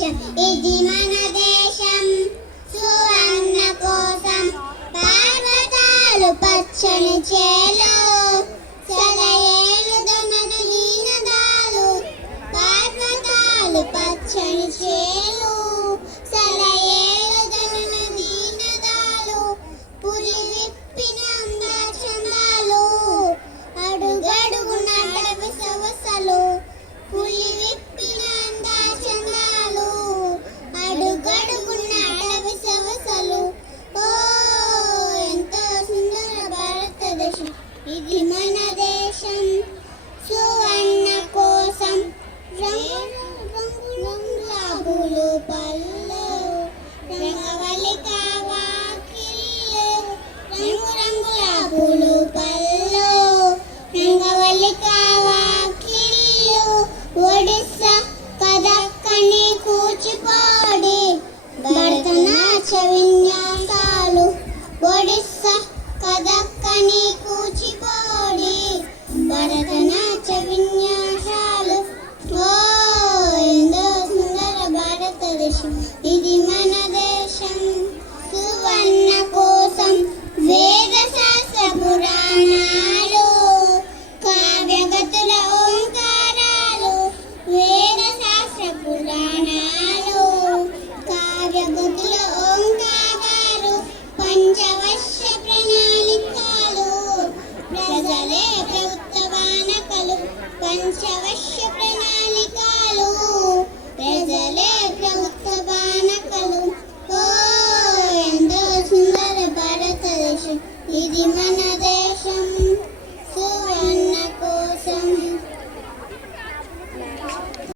దేశం ఇది మన దేశం సువర్ణ కోసం పర్వతాలు పచ్చని చేలు సెలయేలు దొంగలు పర్వతాలు పచ్చని చేలు ఇది మన దేశం సువర్ణ కోసం రంగులు పళ్ళు రంగవల్లి రంగు రంగులాబులు పళ్ళు రంగవల్లి కావాకిల్లు ఒడిస్సా కథక్కని కూచిపోడి భరతనాట్య Didi Mani.